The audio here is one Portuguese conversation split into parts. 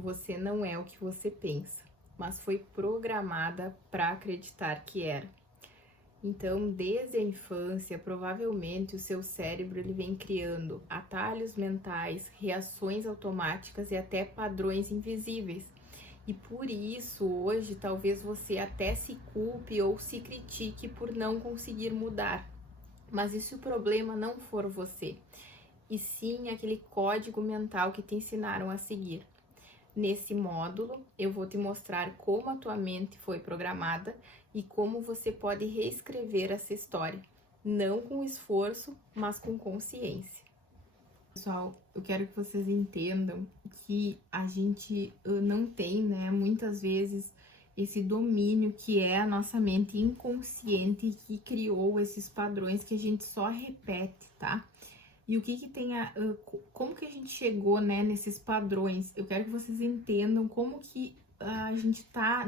você não é o que você pensa, mas foi programada para acreditar que era. Então, desde a infância, provavelmente o seu cérebro ele vem criando atalhos mentais, reações automáticas e até padrões invisíveis. E por isso, hoje, talvez você até se culpe ou se critique por não conseguir mudar. Mas e se o problema não for você, e sim aquele código mental que te ensinaram a seguir? Nesse módulo, eu vou te mostrar como a tua mente foi programada e como você pode reescrever essa história, não com esforço, mas com consciência. Pessoal, eu quero que vocês entendam que a gente não tem, né, muitas vezes esse domínio que é a nossa mente inconsciente que criou esses padrões que a gente só repete, tá? E o que tem como que a gente chegou, né, nesses padrões? Eu quero que vocês entendam como que a gente tá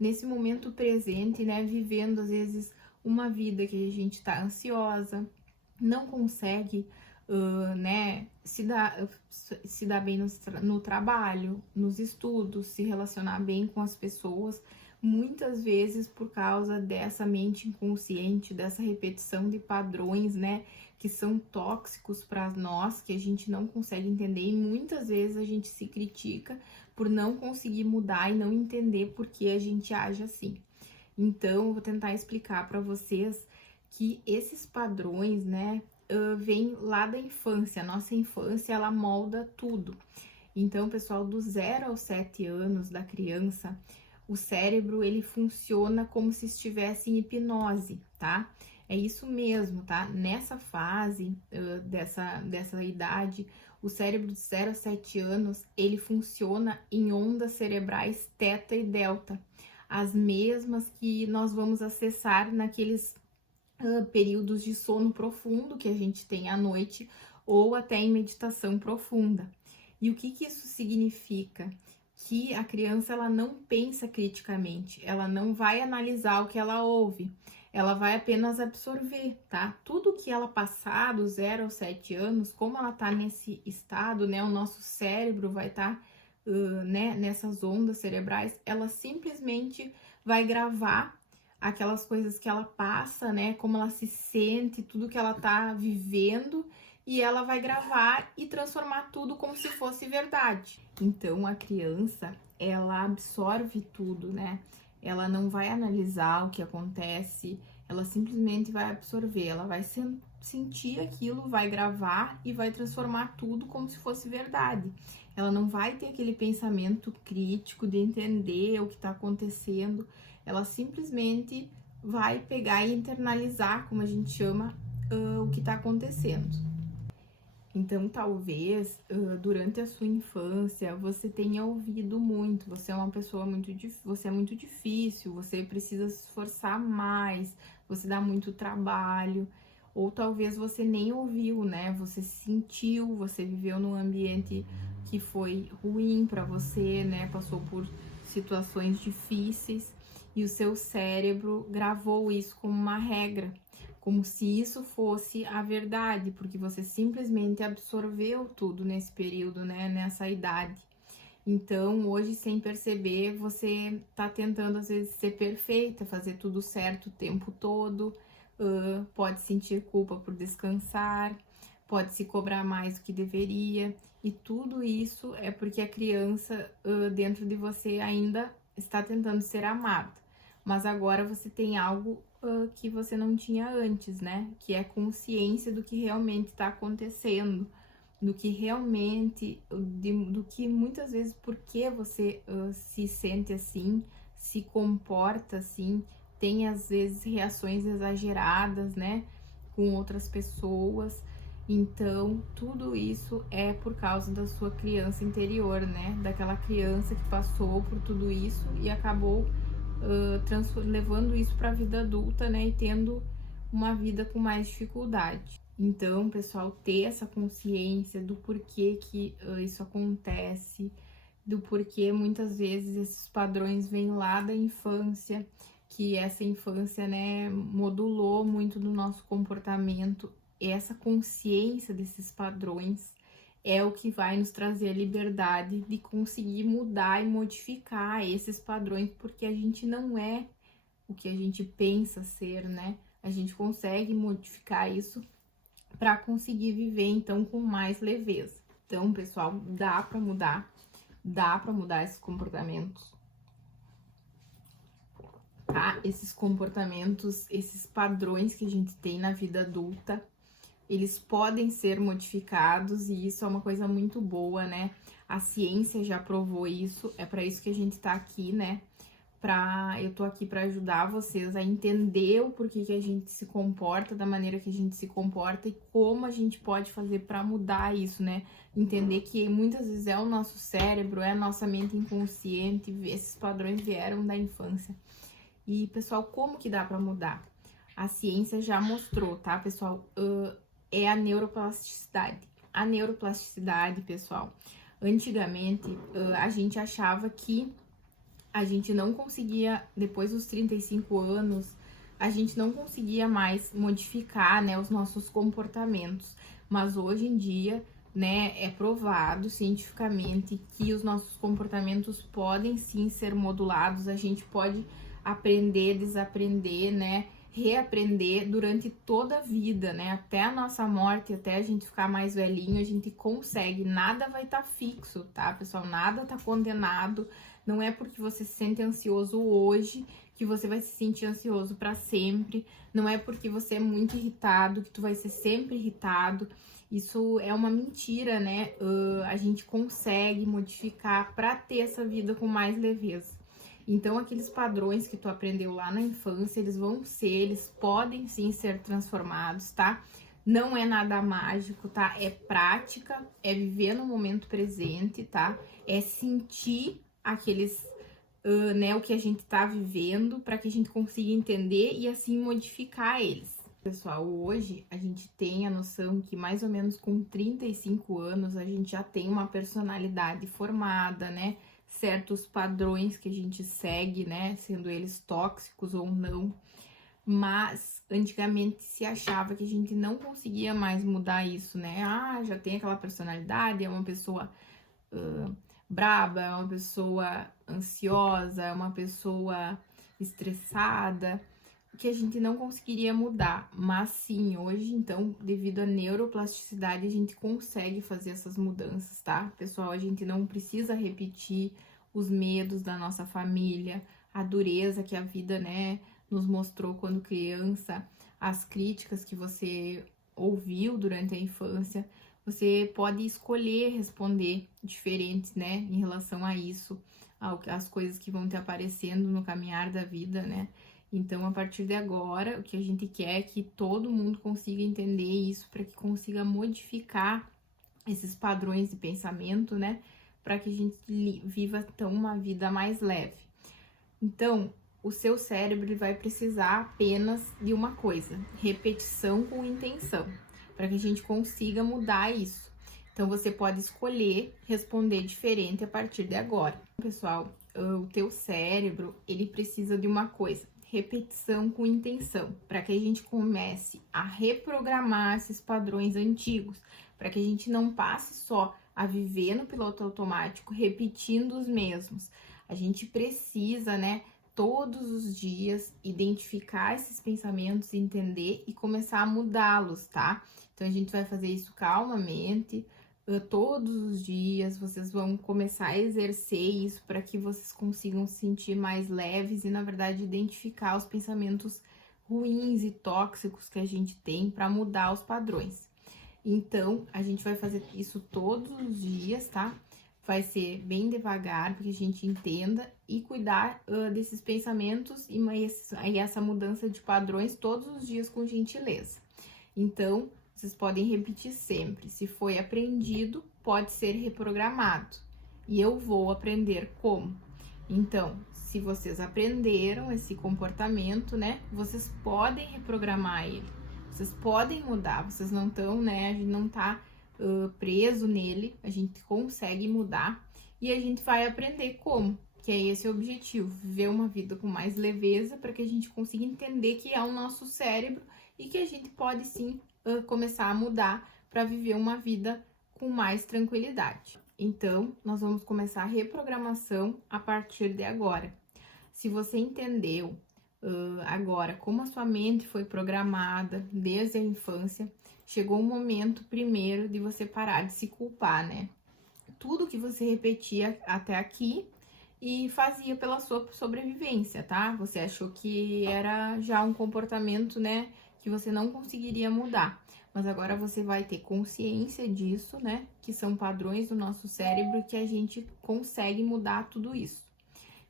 nesse momento presente, né, vivendo às vezes uma vida que a gente tá ansiosa, não consegue, né, se dar bem no trabalho, nos estudos, se relacionar bem com as pessoas, muitas vezes por causa dessa mente inconsciente, dessa repetição de padrões, né, que são tóxicos para nós, que a gente não consegue entender, e muitas vezes a gente se critica por não conseguir mudar e não entender por que a gente age assim. Então, eu vou tentar explicar para vocês que esses padrões, né, vêm lá da infância. A nossa infância, ela molda tudo. Então, pessoal, do 0 aos 7 anos da criança, o cérebro, ele funciona como se estivesse em hipnose, tá? É isso mesmo, tá? Nessa fase, dessa idade, o cérebro de 0 a 7 anos, ele funciona em ondas cerebrais teta e delta, as mesmas que nós vamos acessar naqueles períodos de sono profundo que a gente tem à noite ou até em meditação profunda. E o que isso significa? Que a criança ela não pensa criticamente, ela não vai analisar o que ela ouve, ela vai apenas absorver, tá? Tudo que ela passar do 0 aos 7 anos, como ela tá nesse estado, né? O nosso cérebro vai estar, né, nessas ondas cerebrais, ela simplesmente vai gravar aquelas coisas que ela passa, né? Como ela se sente, tudo que ela tá vivendo, e ela vai gravar e transformar tudo como se fosse verdade. Então a criança, ela absorve tudo, né? Ela não vai analisar o que acontece, ela simplesmente vai absorver, ela vai sentir aquilo, vai gravar e vai transformar tudo como se fosse verdade. Ela não vai ter aquele pensamento crítico de entender o que está acontecendo, ela simplesmente vai pegar e internalizar, como a gente chama, o que está acontecendo. Então, talvez, durante a sua infância, você tenha ouvido muito, você é uma pessoa você é muito difícil, você precisa se esforçar mais, você dá muito trabalho, ou talvez você nem ouviu, né? Você sentiu, você viveu num ambiente que foi ruim para você, né? Passou por situações difíceis e o seu cérebro gravou isso como uma regra, como se isso fosse a verdade, porque você simplesmente absorveu tudo nesse período, né, nessa idade. Então, hoje, sem perceber, você tá tentando, às vezes, ser perfeita, fazer tudo certo o tempo todo, pode sentir culpa por descansar, pode se cobrar mais do que deveria, e tudo isso é porque a criança dentro de você ainda está tentando ser amada. Mas agora você tem algo que você não tinha antes, né? Que é consciência do que realmente está acontecendo, do que realmente, do que muitas vezes, por que você se sente assim, se comporta assim, tem às vezes reações exageradas, né? Com outras pessoas. Então, tudo isso é por causa da sua criança interior, né? Daquela criança que passou por tudo isso e acabou levando isso para a vida adulta, né, e tendo uma vida com mais dificuldade. Então, pessoal, ter essa consciência do porquê que isso acontece, do porquê muitas vezes esses padrões vêm lá da infância, que essa infância, né, modulou muito do nosso comportamento. Essa consciência desses padrões é o que vai nos trazer a liberdade de conseguir mudar e modificar esses padrões, porque a gente não é o que a gente pensa ser, né? A gente consegue modificar isso para conseguir viver então com mais leveza. Então, pessoal, dá para mudar esses comportamentos, tá? Esses comportamentos, esses padrões que a gente tem na vida adulta, eles podem ser modificados e isso é uma coisa muito boa, né? A ciência já provou isso, é para isso que a gente tá aqui, né? Eu tô aqui para ajudar vocês a entender o porquê que a gente se comporta da maneira que a gente se comporta e como a gente pode fazer para mudar isso, né? Entender que muitas vezes é o nosso cérebro, é a nossa mente inconsciente, esses padrões vieram da infância. E, pessoal, como que dá para mudar? A ciência já mostrou, tá, pessoal? É a neuroplasticidade. A neuroplasticidade, pessoal, antigamente a gente achava que a gente não conseguia, depois dos 35 anos, a gente não conseguia mais modificar, né, os nossos comportamentos. Mas hoje em dia, né, é provado cientificamente que os nossos comportamentos podem sim ser modulados, a gente pode aprender, desaprender, né, reaprender durante toda a vida, né, até a nossa morte, até a gente ficar mais velhinho, a gente consegue, nada vai estar fixo, tá, pessoal? Nada tá condenado. Não é porque você se sente ansioso hoje que você vai se sentir ansioso para sempre. Não é porque você é muito irritado que tu vai ser sempre irritado. Isso é uma mentira, né? A gente consegue modificar para ter essa vida com mais leveza. Então, aqueles padrões que tu aprendeu lá na infância, eles podem sim ser transformados, tá? Não é nada mágico, tá? É prática, é viver no momento presente, tá? É sentir aqueles, né, o que a gente tá vivendo para que a gente consiga entender e assim modificar eles. Pessoal, hoje a gente tem a noção que mais ou menos com 35 anos a gente já tem uma personalidade formada, né? Certos padrões que a gente segue, né? Sendo eles tóxicos ou não. Mas antigamente se achava que a gente não conseguia mais mudar isso, né? Ah, já tem aquela personalidade, é uma pessoa braba, é uma pessoa ansiosa, é uma pessoa estressada, que a gente não conseguiria mudar. Mas sim, hoje, então, devido à neuroplasticidade, a gente consegue fazer essas mudanças, tá? Pessoal, a gente não precisa repetir os medos da nossa família, a dureza que a vida, né, nos mostrou quando criança, as críticas que você ouviu durante a infância. Você pode escolher responder diferentes, né, em relação a isso, as coisas que vão te aparecendo no caminhar da vida, né? Então, a partir de agora, o que a gente quer é que todo mundo consiga entender isso, para que consiga modificar esses padrões de pensamento, né? Para que a gente viva, então, uma vida mais leve. Então, o seu cérebro ele vai precisar apenas de uma coisa: repetição com intenção, para que a gente consiga mudar isso. Então, você pode escolher responder diferente a partir de agora. Pessoal, o teu cérebro, ele precisa de uma coisa: repetição com intenção, para que a gente comece a reprogramar esses padrões antigos, para que a gente não passe só a viver no piloto automático, repetindo os mesmos. A gente precisa, né, todos os dias identificar esses pensamentos, entender e começar a mudá-los, tá? Então a gente vai fazer isso calmamente, todos os dias. Vocês vão começar a exercer isso para que vocês consigam se sentir mais leves e, na verdade, identificar os pensamentos ruins e tóxicos que a gente tem para mudar os padrões. Então, a gente vai fazer isso todos os dias, tá? Vai ser bem devagar, para que a gente entenda e cuidar desses pensamentos e essa mudança de padrões todos os dias com gentileza. Então, vocês podem repetir sempre. Se foi aprendido, pode ser reprogramado. E eu vou aprender como? Então, se vocês aprenderam esse comportamento, né? Vocês podem reprogramar ele. Vocês podem mudar. Vocês não estão, né? A gente não tá preso nele. A gente consegue mudar. E a gente vai aprender como. Que é esse o objetivo. Viver uma vida com mais leveza para que a gente consiga entender que é o nosso cérebro e que a gente pode sim começar a mudar para viver uma vida com mais tranquilidade. Então, nós vamos começar a reprogramação a partir de agora. Se você entendeu agora como a sua mente foi programada desde a infância, chegou o momento primeiro de você parar de se culpar, né? Tudo que você repetia até aqui e fazia pela sua sobrevivência, tá? Você achou que era já um comportamento, né, que você não conseguiria mudar. Mas agora você vai ter consciência disso, né? Que são padrões do nosso cérebro que a gente consegue mudar tudo isso.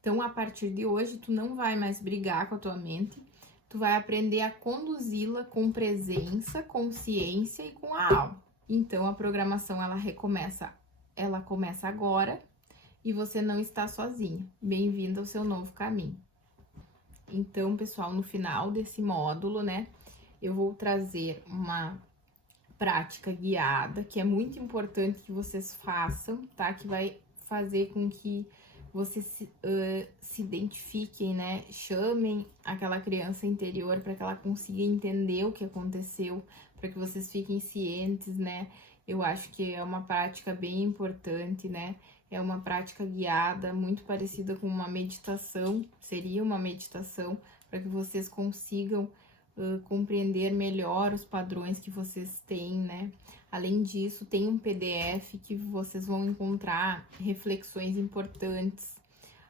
Então, a partir de hoje, tu não vai mais brigar com a tua mente, tu vai aprender a conduzi-la com presença, consciência e com a alma. Então, a programação, ela começa agora e você não está sozinho. Bem-vindo ao seu novo caminho. Então, pessoal, no final desse módulo, né, eu vou trazer uma prática guiada, que é muito importante que vocês façam, tá? Que vai fazer com que vocês se identifiquem, né? Chamem aquela criança interior para que ela consiga entender o que aconteceu, para que vocês fiquem cientes, né? Eu acho que é uma prática bem importante, né? É uma prática guiada, muito parecida com uma meditação, seria uma meditação, para que vocês consigam compreender melhor os padrões que vocês têm, né? Além disso, tem um PDF que vocês vão encontrar reflexões importantes,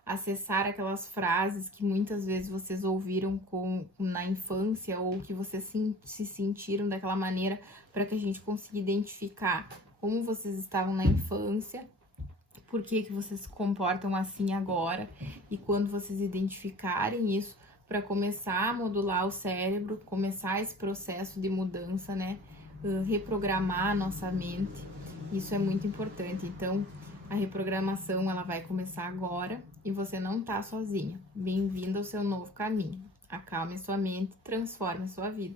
acessar aquelas frases que muitas vezes vocês ouviram na infância ou que vocês se sentiram daquela maneira, para que a gente consiga identificar como vocês estavam na infância, por que vocês se comportam assim agora, e quando vocês identificarem isso, para começar a modular o cérebro, começar esse processo de mudança, né? Reprogramar a nossa mente, isso é muito importante. Então, a reprogramação, ela vai começar agora e você não tá sozinha. Bem-vindo ao seu novo caminho. Acalme sua mente, transforme a sua vida.